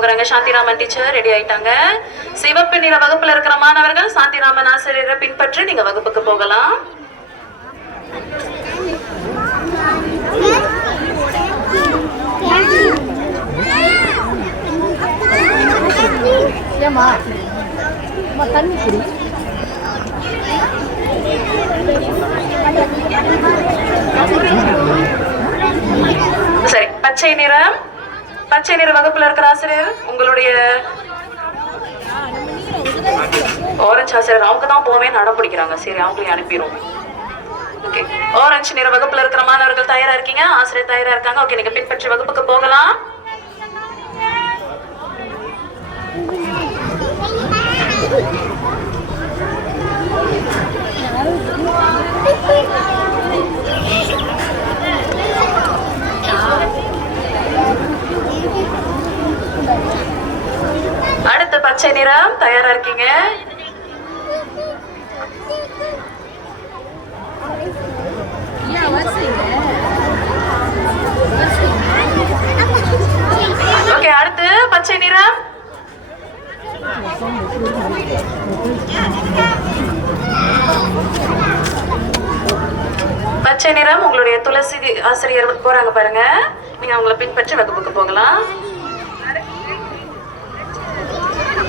போகிறாங்க. சாந்திராமன் teacher ready ஆயிட்டாங்க. சிவப்பு நிற வகுப்புல இருக்கிற மாணவர்கள் சாந்திராமன் ஆசிரியரை பின்பற்றி நீங்க வகுப்புக்கு போகலாம். சரி, பச்சை நிற வகுப்புல இருக்கிற ஆசிரியர் உங்களுடைய ஆரஞ்சு ஆசிரியர் அவங்க தான் போவேன் அடம் பிடிக்கிறாங்க. சரி, அவங்களையும் அனுப்பிடும். ஓகே, ஆரஞ்சு நிற வகுப்புல இருக்கிற மாணவர்கள் தயாரா இருக்கீங்க, ஆசிரியர் தயாரா இருக்காங்க. ஓகே, நீங்க பின்பற்றி வகுப்புக்கு போகலாம். அடுத்து பச்சை நிறம் தயாரா இருக்கீங்க. ஓகே, அடுத்து பச்சை நிறம். பச்சை நிறம் உங்களுடைய துளசி ஆசிரியர் போறாங்க பாருங்க. நீங்க அவங்களை பின்பற்றி வகுப்புக்கு போகலாம்.